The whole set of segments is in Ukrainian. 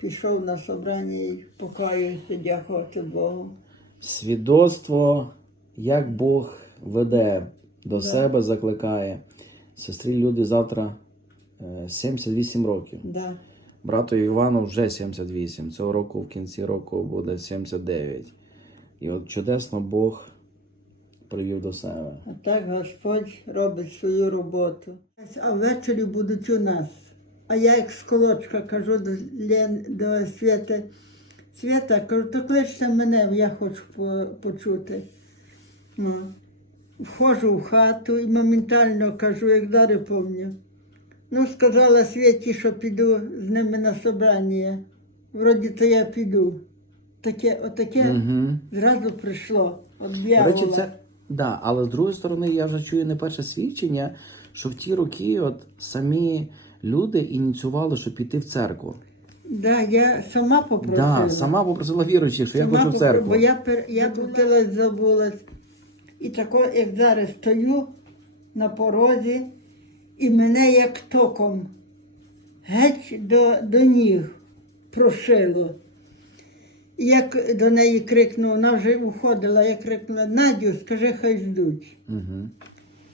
пішов на собрання і покаюся, дякувати Богу. Свідоцтво, як Бог веде, до Да. себе закликає. Сестрі люди завтра е, 78 років. Да. Брату Івану вже 78. Цього року в кінці року буде 79. І от чудесно Бог привів до себе. А так Господь робить свою роботу. А ввечері будуть у нас. А я як з колочка кажу до, до Свята, Свята, кажу, то кличте мене, я хочу по- почути. Ну, Входжу в хату і моментально кажу, як дари помню. Ну, сказала Світі, що піду з ними на собрання. Вроді то я піду. Таке, отаке Угу. зразу прийшло. От речі, це да, але з другої сторони, я вже чую не перше свідчення, що в ті роки от самі люди ініціювали, щоб піти в церкву. Да, я сама попросила. Да, сама попросила віруючих, що я Сама хочу в церкву. Бо я, пер... я крутилась, забулась. І тако, як зараз стою на порозі, і мене як током геть до, до ніг прошило. І як до неї крикнув, вона вже уходила, я крикнула, Надю, скажи, хай ждуть. Угу.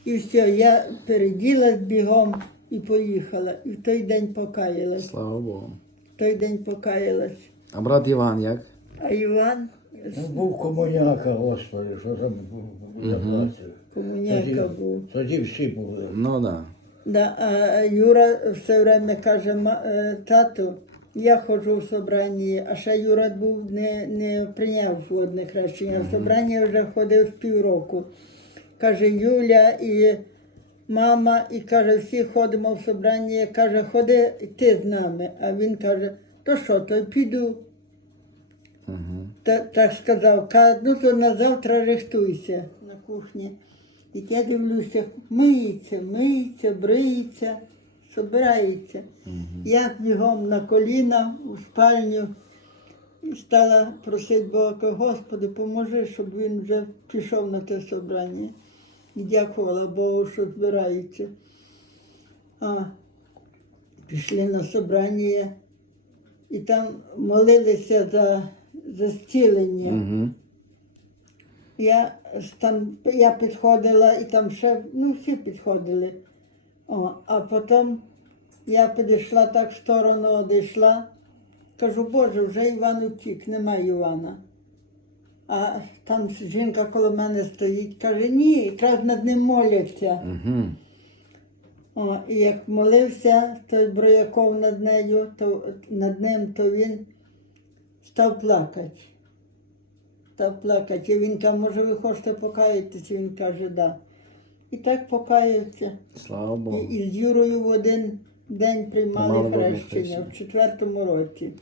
І все, я переділась бігом і поїхала. І в той день покаялась. Слава Богу. В той день покаялась. А брат Іван як? А Іван Ну, був комуняка, господи, що там був заплатив. комуняка був. Тоді всі були. Ну да. Да, а Юра все время каже, «Ма- е, тату, я ходжу в собрання, а ще Юра був не, не прийняв жодне хрещення. В собрання вже ходив з півроку. Каже, Юля і мама, і каже, всі ходимо в собрання. Каже, ходи ти з нами. А він каже, то що, то й піду. Угу. Та, так сказав, каже, ну то на завтра рихтуйся на кухні. І я дивлюся, миється, миється, бриється, собирається. Я бігом на коліна у спальню стала просити Бога, Господи, поможи, щоб він вже пішов на те собрання. І дякувала Богу, що збирається. А, пішли на собрання і там молилися за, зцілення. Угу. Я там я підходила і там ще, ну всі підходили. О, а потім я підійшла так в сторону, одійшла. Кажу, Боже, вже Іван утік, немає Івана. А там жінка коло мене стоїть, каже, ні, якраз над ним моляться. Угу. О, і як молився той Брояков над нею, то над ним, то він став плакати. Став плакати. І він каже, може, ви хочете покаятися? Він каже, да. І так покаявся. Слава І, Богу. і з Юрою в один день приймали хрещення. в четвертому році.